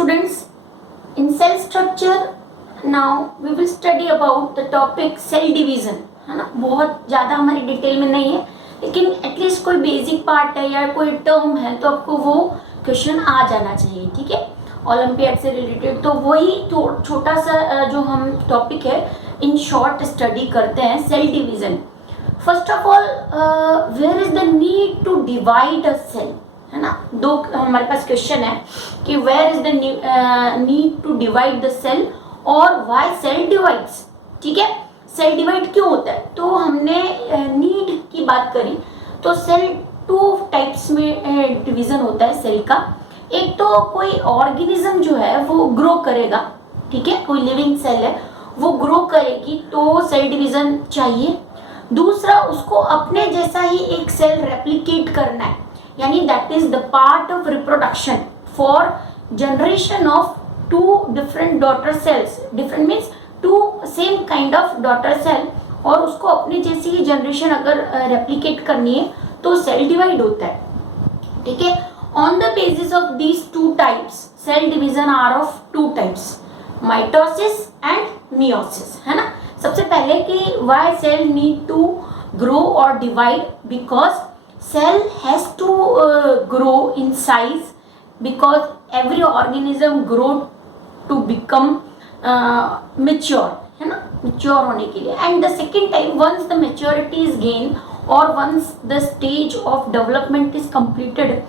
students, in cell structure now we will study about the topic cell division, है ना. बहुत ज़्यादा हमारी डिटेल में नहीं है, लेकिन एटलीस्ट कोई बेसिक पार्ट है या कोई टर्म है तो आपको वो क्वेश्चन आ जाना चाहिए. ठीक है, ओलंपियाड से रिलेटेड. तो वही छोटा सा जो हम टॉपिक है इन शॉर्ट स्टडी करते हैं. Cell division. First of all, where is the need to divide a cell, है ना. दो हमारे पास क्वेश्चन है कि where is the need to divide the cell और व्हाई सेल डिवाइड्स. ठीक है, सेल डिवाइड क्यों होता है. तो हमने नीड की बात करी तो सेल टू टाइप्स में डिवीजन होता है सेल का. एक तो कोई ऑर्गेनिज्म जो है वो ग्रो करेगा. ठीक है, कोई लिविंग सेल है वो ग्रो करेगी तो सेल डिवीजन चाहिए. दूसरा, उसको अपने जैसा ही एक सेल रेप्लिकेट करना है, यानी that is the part of reproduction for generation of two different daughter cells. Different means two same kind of daughter cell, और उसको अपने जैसी ही जनरेशन अगर रेप्लिकेट करनी है तो सेल डिवाइड होता है. ठीक है, on the basis of these two types cell division are of two types, mitosis and meiosis, है ना. सबसे पहले कि why cell need to grow और divide. Because cell has to grow in size, because every organism grow to become mature, है ना, mature होने के लिए. And the second time, once the maturity is gain और once the stage of development is completed,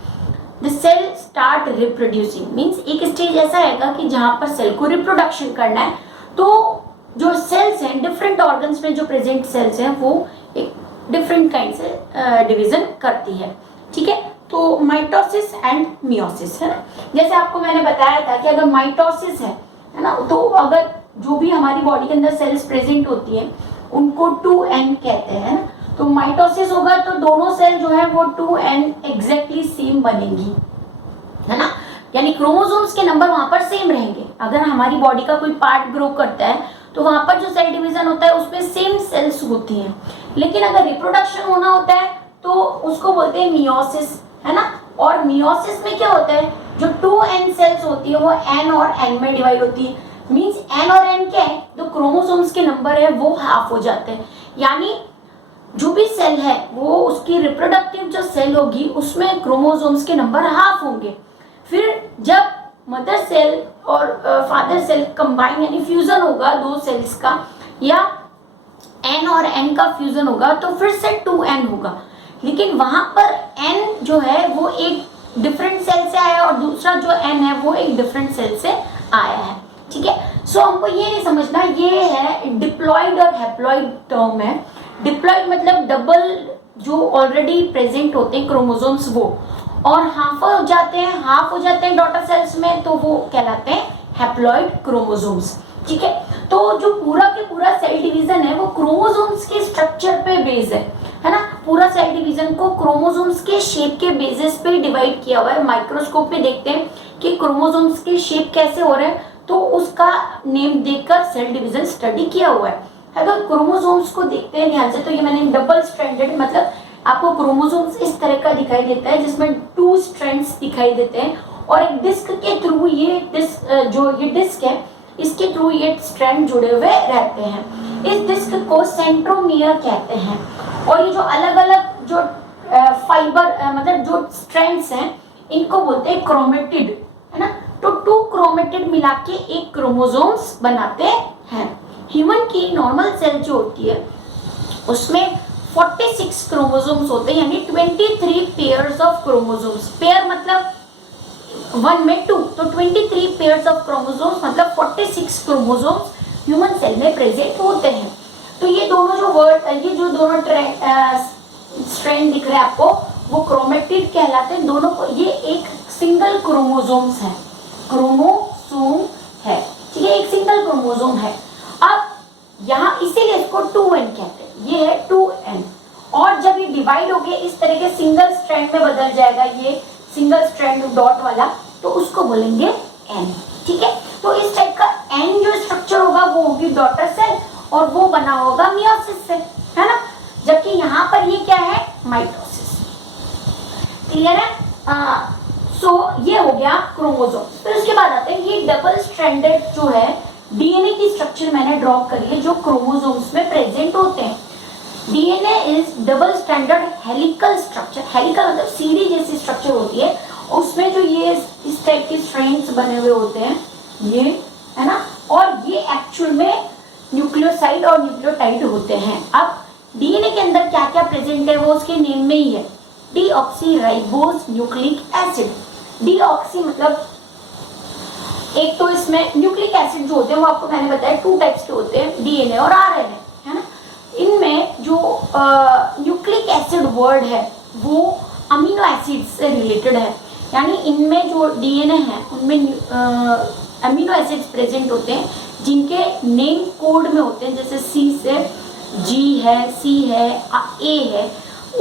the cell start reproducing. Means एक stage ऐसा आएगा कि जहाँ पर सेल को रिप्रोडक्शन करना है, तो जो सेल्स हैं डिफरेंट ऑर्गन्स में जो प्रेजेंट सेल्स हैं वो एक डिफरेंट काइंड से डिवीजन करती है. ठीक है, तो माइटोसिस एंड मियोसिस, है ना. जैसे आपको मैंने बताया था कि अगर माइटोसिस है ना, तो अगर जो भी हमारी बॉडी के अंदर सेल्स प्रेजेंट होती है उनको 2n कहते हैं. तो माइटोसिस होगा तो दोनों सेल जो है वो 2n एग्जैक्टली सेम बनेंगी, है ना. यानी क्रोमोसोम्स के नंबर वहां पर सेम रहेंगे. अगर हमारी बॉडी का कोई पार्ट ग्रो करता है तो वहां पर जो सेल डिवीजन होता है उसमें सेम सेल्स होती हैं. लेकिन अगर रिप्रोडक्शन होना होता है तो उसको बोलते हैं मियोसिस, है ना. और मियोसिस में क्या होता है, जो 2n सेल्स होती है वो n और n में डिवाइड होती है. मींस n और n क्या है, जो क्रोमोसोम्स के नंबर है वो हाफ हो जाते हैं. यानी जो भी सेल है वो उसकी रिप्रोडक्टिव जो सेल होगी उसमें क्रोमोसोम्स के नंबर हाफ होंगे. फिर जब मदर सेल और फादर सेल कंबाइन यानी फ्यूजन होगा दो सेल्स का, या n और n का फ्यूजन होगा तो फिर से 2n होगा. लेकिन वहां पर n जो है वो एक डिफरेंट सेल से आया और दूसरा जो n है वो एक डिफरेंट सेल से आया है. ठीक है, सो हमको ये नहीं समझना, ये है डिप्लॉइड और हैप्लॉइड टर्म है. डिप्लॉइड मतलब डबल जो ऑलरेडी प्रेजेंट होते हैं क्रोमोसोम्स वो, और हाफ हो जाते हैं डॉटर सेल्स में तो वो कहलाते हैं हैप्लॉइड क्रोमोसोम्स. ठीक है, तो जो पूरा के पूरा सेल डिवीजन है वो क्रोमोसोम्स के स्ट्रक्चर पे बेस है ना. पूरा सेल डिवीजन को क्रोमोसोम्स के शेप के बेसिस पे डिवाइड किया हुआ है. माइक्रोस्कोप में देखते हैं कि क्रोमोसोम्स के शेप कैसे हो रहे हैं तो उसका नेम देकर सेल डिवीजन स्टडी किया हुआ है. अगर क्रोमोसोम्स को देखते हैं ध्यान से तो ये मैंने डबल स्ट्रैंडेड, मतलब आपको क्रोमोसोम्स इस तरह का दिखाई देता है जिसमें 2 स्ट्रैंड्स दिखाई देते हैं, और एक डिस्क के थ्रू ये डिस्क है इसके थ्रू ये स्ट्रैंड जुड़े हुए रहते हैं. इस डिस्क को सेंट्रोमियर कहते हैं. और ये जो अलग अलग जो फाइबर मतलब जो स्ट्रैंड्स हैं इनको बोलते हैं क्रोमेटिड, है ना. तो 2 क्रोमेटिड मिला के एक क्रोमोसोम्स बनाते हैं. ह्यूमन की नॉर्मल सेल जो होती है उसमें 46 क्रोमोसोम्स होते हैं, यानी 23 पेयर्स ऑफ क्रोमोसोम्स. पेयर मतलब 1 में 2, तो 23 पेयर्स ऑफ क्रोमोसोम्स मतलब 46 क्रोमोसोम्स ह्यूमन सेल में प्रेजेंट होते हैं. तो ये दोनों जो दोनों स्ट्रैंड दिख रहे हैं आपको वो क्रोमेटिड कहलाते हैं. दोनों को ये एक सिंगल क्रोमोसोम्स है, क्रोमोसोम है. ठीक है, एक सिंगल क्रोमोसोम है. अब यहाँ इसीलिए इसको 2n कहते हैं. ये है 2n, और जब ये डिवाइड हो गए इस तरह के सिंगल स्ट्रैंड में बदल जाएगा, ये सिंगल स्ट्रैंड डॉट वाला, तो उसको बोलेंगे n. ठीक है, तो इस टाइप का n जो स्ट्रक्चर होगा वो होगी डॉटर सेल और वो बना होगा मियोसिस से, है ना. जबकि यहाँ पर ये क्या है, माइटोसिस. क्लियर है. सो ये हो गया क्रोमोसोम। फिर उसके बाद आते हैं ये डबल स्ट्रैंडेड जो है डीएनए की स्ट्रक्चर मैंने ड्रॉ करी है जो क्रोमोसोम्स में प्रेजेंट होते हैं। DNA is double standard helical structure. Helical मतलब सीढ़ी जैसी स्ट्रक्चर होती है, उसमें जो ये इस टाइप के स्ट्रैंड्स बने हुए होते हैं, ये है ना, और ये एक्चुअल में न्यूक्लियोसाइड और न्यूक्लियोटाइड होते हैं। अब डीएनए के अंदर क्या क्या प्रेजेंट है वो उसके नेम में ही है, डीऑक्सीराइबोज न्यूक्लिक एसिड। डीऑक्सी मतलब एक तो इसमें न्यूक्लिक एसिड जो होते हैं वो आपको मैंने बताया 2 टाइप्स के होते हैं, डीएनए और आरएनए, है ना। इनमें जो न्यूक्लिक एसिड वर्ड है वो अमीनो एसिड से रिलेटेड है, यानी इनमें जो डीएनए है उनमें अमीनो एसिड्स प्रेजेंट होते हैं जिनके नेम कोड में होते हैं, जैसे सी से जी है, सी है, ए है,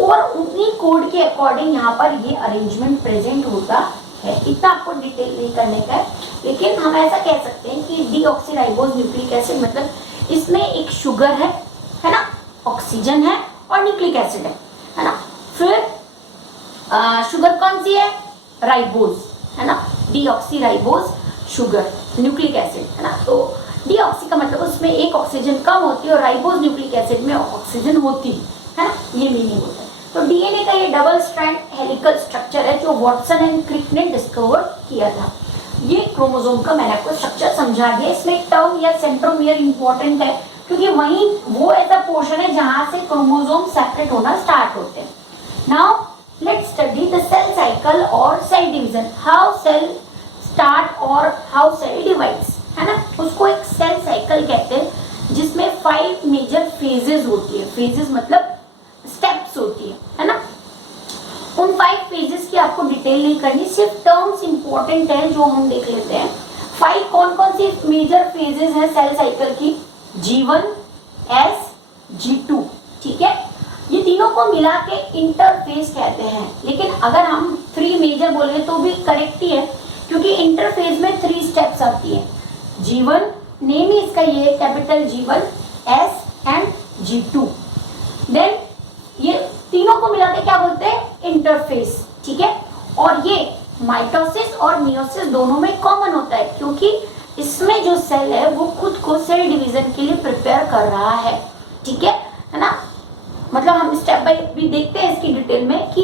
और उन्हीं कोड के अकॉर्डिंग यहाँ पर ये अरेंजमेंट प्रेजेंट होता है। इतना आपको डिटेल नहीं करने का है, लेकिन हम ऐसा कह सकते हैं कि डीऑक्सीराइबोज न्यूक्लिक एसिड मतलब इसमें एक शुगर है ना, ऑक्सीजन है और न्यूक्लिक एसिड है ना। फिर शुगर कौन सी है, राइबोज, है ना, डीऑक्सीराइबोज शुगर न्यूक्लिक एसिड, है ना। तो डीऑक्सी का मतलब उसमें एक ऑक्सीजन कम होती है और राइबोज न्यूक्लिक एसिड में ऑक्सीजन होती है ना, ये मीनिंग होता है। तो डीएनए का ये डबल स्ट्रैंड हेलिकल स्ट्रक्चर है जो वॉटसन एंड क्रिक ने डिस्कवर किया था। ये क्रोमोसोम का मैंने आपको स्ट्रक्चर समझा दिया। इसमें टर्म या सेंट्रोमियर इंपॉर्टेंट है क्योंकि वहीं वो ऐसा पोर्शन है जहां से क्रोमोसोम सेपरेट होना स्टार्ट होते हैं। Now let's study the cell cycle और cell division, how cell start और हाउ सेल डिवाइड्स, है ना। उसको एक सेल साइकिल कहते हैं जिसमें 5 मेजर फेजेस होती है। फेजेस मतलब स्टेप्स होती है ना। उन 5 फेजेस की आपको डिटेल नहीं करनी, सिर्फ टर्म्स इंपॉर्टेंट है जो हम देख लेते हैं। 5 कौन कौन सी मेजर फेजेस हैं सेल साइकिल की, G1, S, G2, ठीक है। ये तीनों को मिला के इंटरफेज कहते हैं, लेकिन अगर हम 3 मेजर बोले तो भी करेक्ट ही है क्योंकि इंटरफेज में 3 स्टेप्स आती है। G1 नेम ही इसका ये capital G1, S and G2। Then ये तीनों को मिला के क्या बोलते हैं, इंटरफेस, ठीक है। और ये माइटोसिस और मियोसिस दोनों में कॉमन होता है क्योंकि इसमें जो सेल है वो खुद को सेल डिवीजन के लिए प्रिपेयर कर रहा है, ठीक है ना। मतलब हम स्टेप बाय भी देखते हैं इसकी डिटेल में कि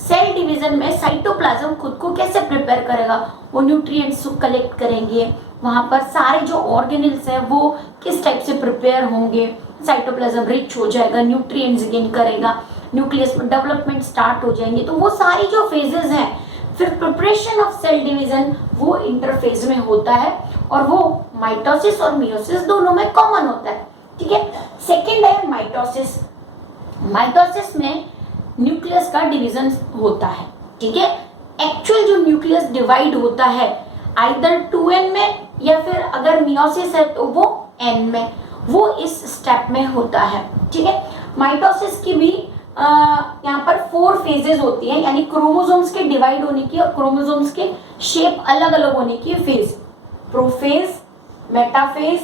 सेल डिवीजन में साइटोप्लाज्म खुद को कैसे प्रिपेयर करेगा। वो न्यूट्रिएंट्स कलेक्ट करेंगे, वहां पर सारे जो ऑर्गेनेल्स हैं वो किस टाइप से प्रिपेयर होंगे, साइटोप्लाज्म रिच हो जाएगा, न्यूट्रिएंट्स गेन करेगा, न्यूक्लियस में डेवलपमेंट स्टार्ट हो जाएंगे। तो वो सारी जो फेजेस हैं, फिर प्रिपरेशन ऑफ सेल डिवीजन वो इंटरफेज में होता है और वो माइटोसिस और मियोसिस दोनों में कॉमन होता है, ठीक है। सेकेंड है माइटोसिस। माइटोसिस में न्यूक्लियस का डिवीजन होता है, ठीक है। एक्चुअल जो न्यूक्लियस डिवाइड होता है आइदर 2n में या फिर अगर मियोसिस है तो वो n में, वो इस स्टेप में होता है, ठीक है। माइटोसिस की भी यहाँ पर 4 फेजेस होती हैं, यानी क्रोमोसोम्स के डिवाइड होने की और क्रोमोसोम्स के शेप अलग अलग होने की phase, prophase, metaphase,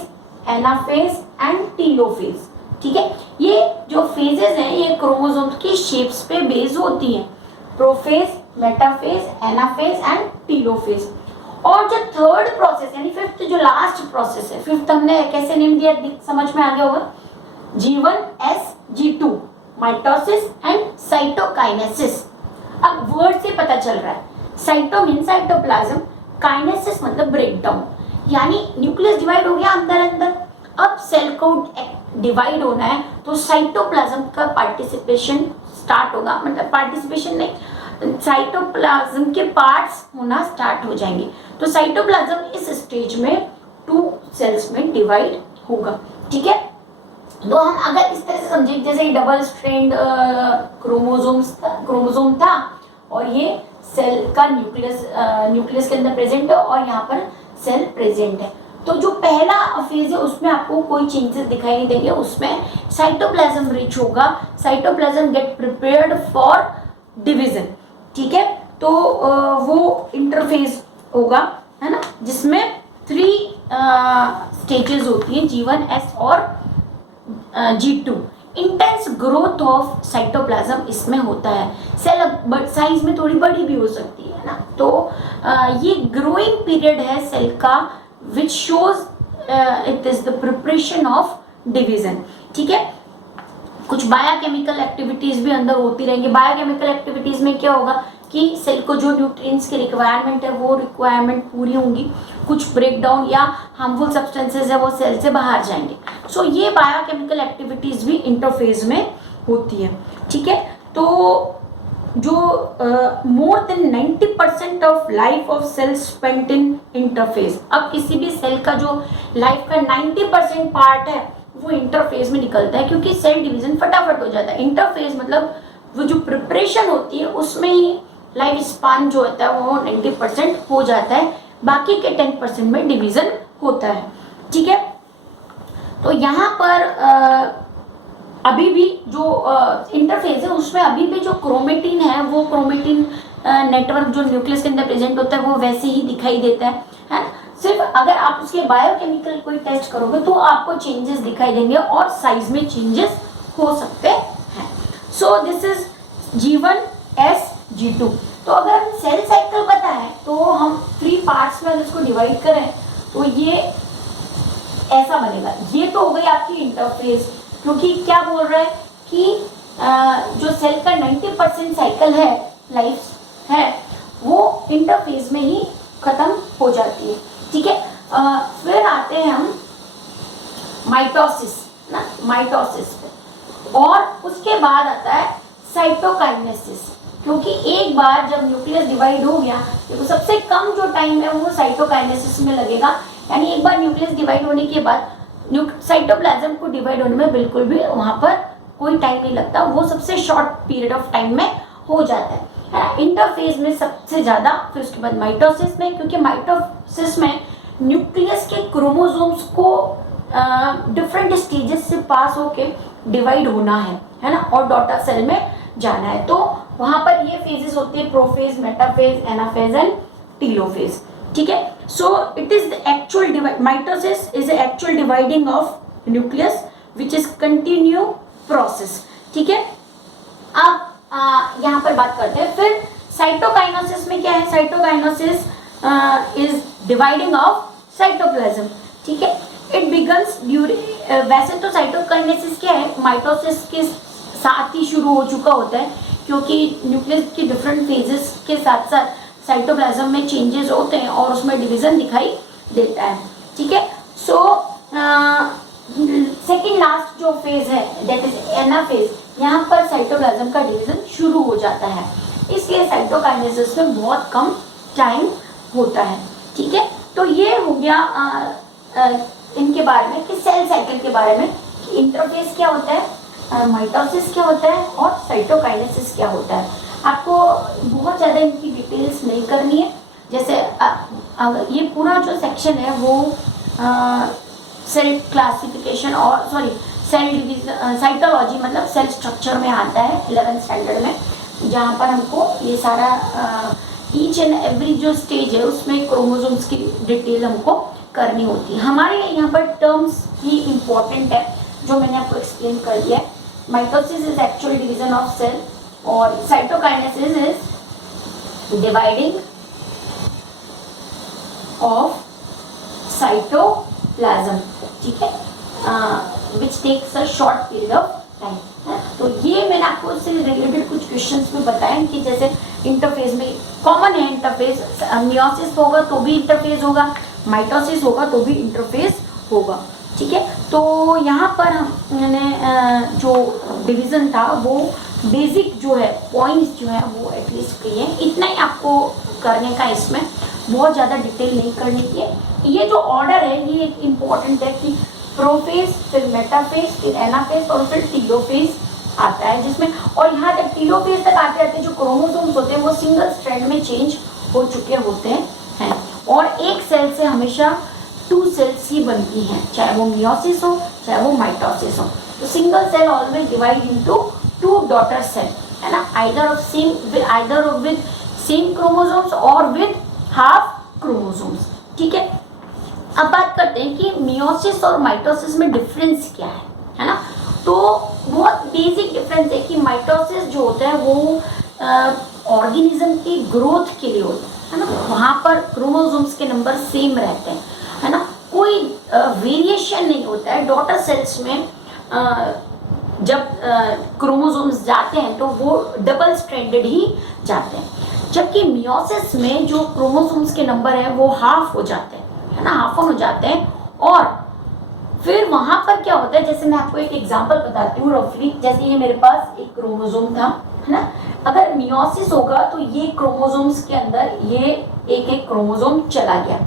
anaphase and telophase, ठीक है। ये जो फेजेस हैं ये क्रोमोसोम्स की शेप्स पे बेस होती हैं, prophase, metaphase, anaphase and telophase. और जो थर्ड प्रोसेस यानी 5th जो लास्ट प्रोसेस है, 5th हमने कैसे नेम दिया समझ में आ गया होगा, G1, S, G2, mitosis and cytokinesis. अब वर्ड से पता चल रहा है, साइटो मीन साइटोप्लाज्म, काइनेसिस मतलब ब्रेकडाउन, यानी न्यूक्लियस डिवाइड हो गया अंदर अंदर। अब सेल को डिवाइड होना है तो साइटोप्लाज्म का पार्टिसिपेशन स्टार्ट होगा, मतलब पार्टिसिपेशन नहीं, साइटोप्लाज्म के पार्ट्स होना स्टार्ट हो जाएंगे। तो साइटोप्लाज्म इस स्टेज में 2 सेल्स में डिवाइड होगा, ठीक है। तो हम अगर इस तरह से समझे जैसे डबल स्ट्रैंड क्रोमोसोम था और ये सेल का न्यूक्लियस के अंदर प्रेजेंट है और यहाँ पर सेल प्रेजेंट है। तो जो पहला फेज है उसमें आपको कोई चेंजेस दिखाई नहीं देंगे, उसमें साइटोप्लाज्म रिच होगा, cytoplasm get prepared for division, ठीक है। तो वो इंटरफेज होगा, है ना, जिसमें 3 स्टेजेस होती हैं, G1, S और G2। Intense growth of cytoplasm इसमें होता है। सेल साइज में थोड़ी बड़ी भी हो सकती है ना, तो ये ग्रोइंग पीरियड है सेल का which shows it is the preparation of division. ठीक है, कुछ बायोकेमिकल एक्टिविटीज भी अंदर होती रहेंगी। बायोकेमिकल एक्टिविटीज में क्या होगा कि सेल को जो न्यूट्रिएंट्स की रिक्वायरमेंट है वो रिक्वायरमेंट पूरी होंगी, कुछ ब्रेकडाउन या हार्मफुल सब्सटेंसेस है वो सेल से बाहर जाएंगे। सो ये बायोकेमिकल एक्टिविटीज भी इंटरफेज में होती है। ठीक है, तो जो more than 90% of life of cell spent in interphase. अब किसी भी सेल का जो लाइफ का 90% पार्ट है वो इंटरफेज में निकलता है, क्योंकि सेल डिवीजन फटाफट हो जाता है। इंटरफेज मतलब वो जो प्रिपरेशन होती है उसमें ही लाइफ स्पान जो होता है वो 90% हो जाता है, बाकी के 10% में डिवीजन होता है। ठीक है, तो यहाँ पर अभी भी जो इंटरफेज है उसमें अभी भी जो क्रोमेटिन है वो क्रोमेटिन नेटवर्क जो न्यूक्लियस के अंदर प्रेजेंट होता है वो वैसे ही दिखाई देता है ना। सिर्फ अगर आप उसके बायोकेमिकल कोई टेस्ट करोगे तो आपको चेंजेस दिखाई देंगे और साइज में चेंजेस हो सकते हैं। So this is G1S G2। तो अगर हम सेल साइकिल पता है तो हम 3 पार्ट्स में अगर इसको डिवाइड करें तो ये ऐसा बनेगा। ये तो हो गई आपकी इंटरफेज, क्योंकि क्या बोल रहा है कि जो सेल का 90% साइकिल है, लाइफ है, वो इंटरफेज में ही खत्म हो जाती है। ठीक है, फिर आते हैं हम माइटोसिस ना, माइटोसिस पे, और उसके बाद आता है साइटोकाइनेसिस। क्योंकि एक बार जब न्यूक्लियस डिवाइड हो गया तो सबसे कम जो टाइम है वो साइटोकाइनेसिस में लगेगा, यानी एक बार न्यूक्लियस डिवाइड होने के बाद साइटोप्लाज्म को डिवाइड होने में बिल्कुल भी वहां पर कोई टाइम नहीं लगता, वो सबसे शॉर्ट पीरियड ऑफ टाइम में हो जाता है। इंटरफेज में सबसे ज्यादा, फिर उसके बाद माइटोसिस में, क्योंकि माइटोसिस में न्यूक्लियस के क्रोमोसोम्स को डिफरेंट स्टेजेस से पास होके डिवाइड होना है ना, और डॉटर सेल में जाना है। तो वहां पर ये फेजेस होते हैं prophase, metaphase, anaphase and telophase. ठीक है, so it is the actual mitosis is the actual dividing of nucleus which is continue process. ठीक है, अब यहाँ पर बात करते हैं फिर साइटोकाइनेसिस में क्या है। Cytokinesis is dividing of cytoplasm. ठीक है, इट बिगन्स ड्यूरिंग, वैसे तो साइटोकाइनेसिस क्या है माइटोसिस के साथ ही शुरू हो चुका होता है, क्योंकि न्यूक्लियस के डिफरेंट फेजेस के साथ साथ साइटोप्लाज्म में चेंजेस होते हैं और उसमें डिवीजन दिखाई देता है। ठीक है, सो सेकेंड लास्ट जो फेज है दैट इज एनाफेज, यहाँ पर साइटोप्लाज्म का डिवीजन शुरू हो जाता है, इसलिए साइटोकाइनेसिस में बहुत कम टाइम होता है। ठीक है, तो ये हो गया इनके बारे में कि सेल साइकिल के बारे में, कि इंटरफेज क्या होता है, माइटोसिस क्या होता है और साइटोकाइनेसिस क्या होता है। आपको बहुत ज़्यादा इनकी डिटेल्स नहीं करनी है, जैसे ये पूरा जो सेक्शन है वो सेल क्लासिफिकेशन और सेल डिवीजन, साइटोलॉजी मतलब सेल स्ट्रक्चर में आता है 11th स्टैंडर्ड में, जहाँ पर हमको ये सारा ईच एंड एवरी जो स्टेज है उसमें क्रोमोसोम्स की डिटेल हमको करनी होती है। हमारे लिए यहाँ पर टर्म्स ही इम्पोर्टेंट है जो मैंने आपको एक्सप्लेन कर दिया है। Mitosis is actual division of cell और cytokinesis is dividing of cytoplasm. ठीक है, which takes a short period of time. तो ये मैंने आपको इससे रिलेटेड कुछ क्वेश्चंस में बताया कि जैसे इंटरफेज में कॉमन है, इंटरफेज मियोसिस होगा तो भी इंटरफेज होगा, माइटोसिस होगा तो भी इंटरफेज होगा। ठीक है, तो यहाँ पर हमने जो डिवीज़न था वो बेसिक जो है पॉइंट्स जो है वो एटलीस्ट किए हैं, इतना ही आपको करने का, इसमें बहुत ज़्यादा डिटेल नहीं करनी चाहिए। ये जो ऑर्डर है ये एक इम्पॉर्टेंट है कि प्रोफेज, फिर मेटाफेज, फिर एनाफेज और फिर टीलोफेज आता है, जिसमें और यहाँ तक टीलोफेज तक आते आते जो क्रोमोसोम्स होते हैं वो सिंगल स्ट्रैंड में चेंज हो चुके होते हैं और एक सेल से हमेशा 2 सेल्स ही बनती हैं, चाहे वो मियोसिस हो चाहे वो माइटोसिस हो। तो single cell always divide into 2 daughter cell, है ना, आइदर विद सेम क्रोमोसोम्स और विद हाफ क्रोमोसोम्स। ठीक है, अब बात करते हैं कि मियोसिस और माइटोसिस में डिफरेंस क्या है ना। तो बहुत बेसिक डिफरेंस है कि माइटोसिस जो होता है वो ऑर्गेनिज्म की ग्रोथ के लिए होता है ना, वहाँ पर क्रोमोसोम्स के नंबर सेम रहते हैं, है ना, कोई वेरिएशन नहीं होता है। डॉटर सेल्स में जब क्रोमोसोम्स जाते हैं तो वो डबल स्ट्रैंडेड ही जाते हैं, जबकि मियोसिस में जो क्रोमोसोम्स के नंबर है वो हाफ हो जाते हैं, है ना, हाफ हो जाते हैं। और फिर वहां पर क्या होता है, जैसे मैं आपको एक एग्जांपल बताती हूँ रफली, जैसे ये मेरे पास एक क्रोमोसोम था, है ना, अगर मियोसिस होगा तो ये क्रोमोसोम्स के अंदर ये एक एक क्रोमोसोम चला गया।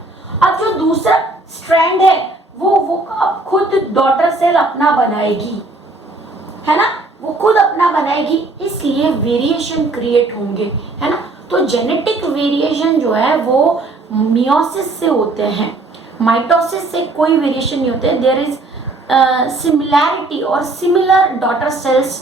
अब जो दूसरा स्ट्रैंड है वो अब खुद डॉटर सेल अपना बनाएगी, है ना, वो खुद अपना बनाएगी, इसलिए वेरिएशन क्रिएट होंगे, है ना। तो जेनेटिक वेरिएशन जो है वो मियोसिस से होते हैं, माइटोसिस से कोई वेरिएशन नहीं होते। देयर इज सिमिलैरिटी और similar daughter cells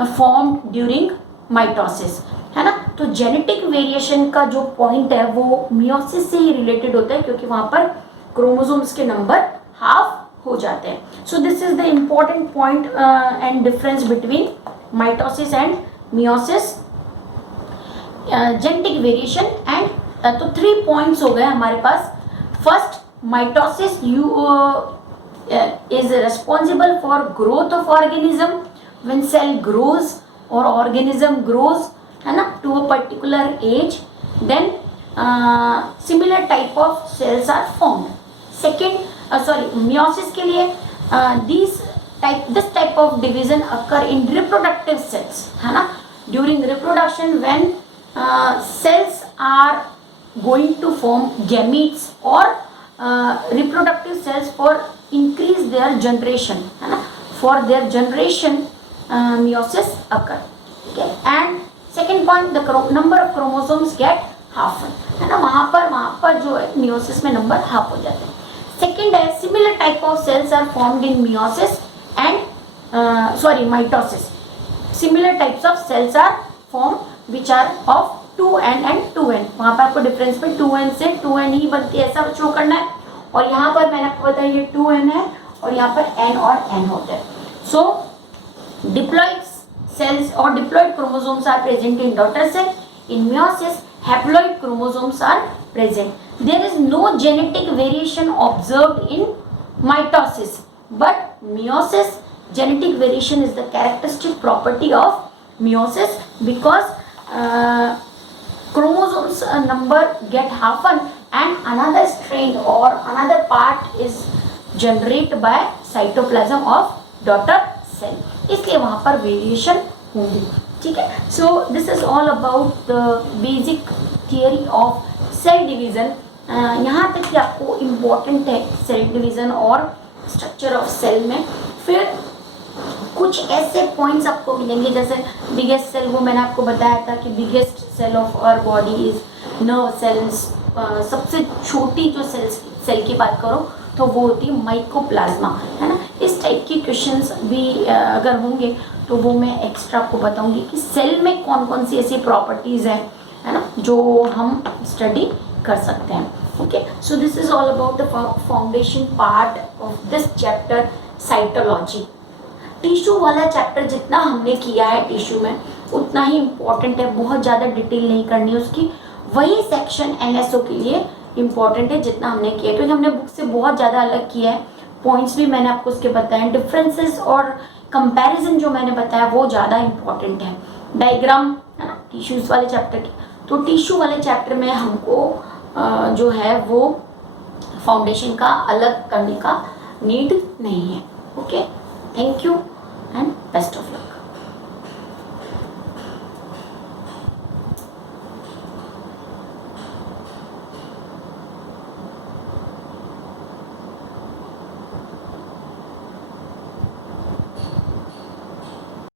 formed during mitosis, है ना। तो जेनेटिक वेरिएशन का जो पॉइंट है वो मियोसिस से ही रिलेटेड होता है, क्योंकि वहां पर क्रोमोसोम्स के नंबर हाफ हो जाते हैं। So this is the important point and difference between mitosis and meiosis, genetic variation and. तो 3 पॉइंट्स हो गए हमारे पास। First, mitosis is responsible for growth of organism when cell grows or organism grows, है ना, to a particular age, then similar type of cells are formed. Second, meiosis के लिए this type of division occur in reproductive cells, है ना, during reproduction when cells are going to form gametes or reproductive cells for increase their generation, है ना, for their generation meiosis occur, okay. And second point, the number of chromosomes get half, है ना, वहाँ पर जो है meiosis में number half हो जाते हैं। Second है similar type of cells are formed in meiosis and mitosis. Similar types of cells are formed which are of 2n and 2n, वहाँ पर आपको डिफरेंस पे 2n से 2n ही बनती है ऐसा शो करना है, और यहाँ पर मैंने आपको बताया ये 2n है और यहाँ पर n और n होता है। सो डिप्लॉइड सेल्स और diploid chromosomes are present in daughter cell. In meiosis haploid chromosomes are present. There is no genetic variation observed in mitosis, but meiosis genetic variation is the characteristic property of meiosis because chromosomes number get halfen and another strain or another part is generated by cytoplasm of daughter cell, इसलिए वहाँ पर variation होंगी, ठीक है। So this is all about the basic theory of cell division. यहाँ तक कि आपको इम्पोर्टेंट है सेल डिवीजन और स्ट्रक्चर ऑफ सेल में। फिर कुछ ऐसे पॉइंट्स आपको मिलेंगे जैसे बिगेस्ट सेल, वो मैंने आपको बताया था कि biggest cell of our body is nerve cells. सबसे छोटी जो सेल की बात करो तो वो होती है माइकोप्लाज्मा, है ना। इस टाइप की क्वेश्चंस भी अगर होंगे तो वो मैं एक्स्ट्रा आपको बताऊंगी कि सेल में कौन कौन सी ऐसी प्रॉपर्टीज़ हैं, है ना, जो हम स्टडी कर सकते हैं। Okay, so this is all about the foundation part of this chapter cytology. Tissue वाला चैप्टर जितना हमने किया है टिश्यू में उतना ही इम्पोर्टेंट है, बहुत ज़्यादा डिटेल नहीं करनी है उसकी। वही सेक्शन एनएसओ के लिए इम्पोर्टेंट है जितना हमने किया, क्योंकि हमने बुक से बहुत ज़्यादा अलग किया है। पॉइंट्स भी मैंने आपको उसके बताए, डिफरेंसेस और कंपैरिजन जो मैंने बताया वो ज़्यादा इम्पोर्टेंट है। डायग्राम, है ना, टिश्यूज़ वाले चैप्टर की, तो टिश्यू वाले चैप्टर में हमको जो है वो फाउंडेशन का अलग करने का नीड नहीं है। Okay, thank you.